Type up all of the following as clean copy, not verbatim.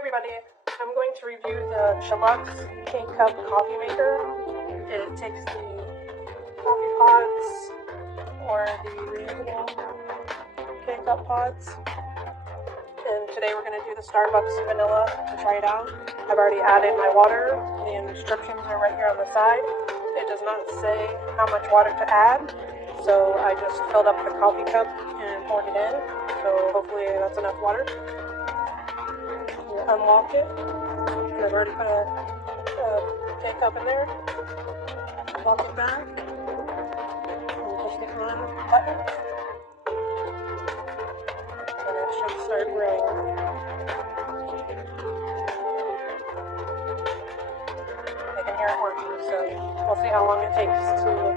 everybody, I'm going to review the Chulux K-Cup coffee maker. It takes the coffee pods or the reusable K-Cup pods. And today we're going to do the Starbucks vanilla to try it out. I've already added my water. The instructions are right here on the side. It does not say how much water to add, so I just filled up the coffee cup and poured it in. So hopefully that's enough water. Unlock it, and I've already put a K-Cup in there. Lock it back, and push the on button, and it should start brewing. I can hear it working, so we'll see how long it takes to brew.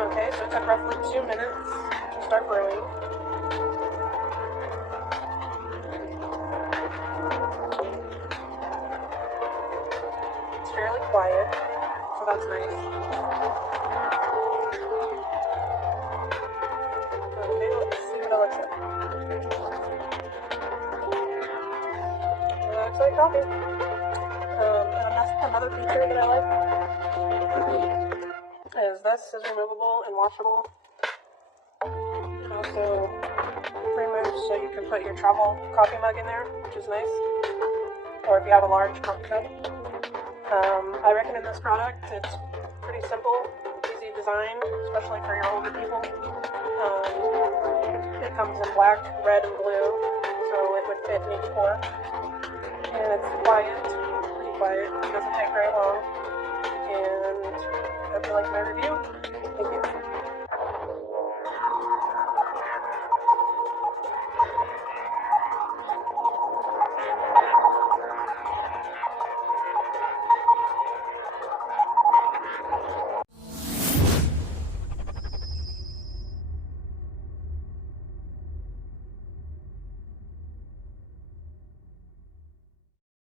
Okay, so it took roughly 2 minutes to start brewing. It's fairly quiet, so that's nice. Okay, let's see what it looks like. It looks like coffee. Another feature that I like is this is removable and washable, and also pre-moved so you can put your travel coffee mug in there, which is nice, or if you have a large coffee cup. I recommend this product. It's pretty simple, easy design, especially for your older people. It comes in black, red, and blue, so it would fit in each pour, and it's quiet, pretty quiet. It doesn't take very long. And I hope you like my review. Thank you.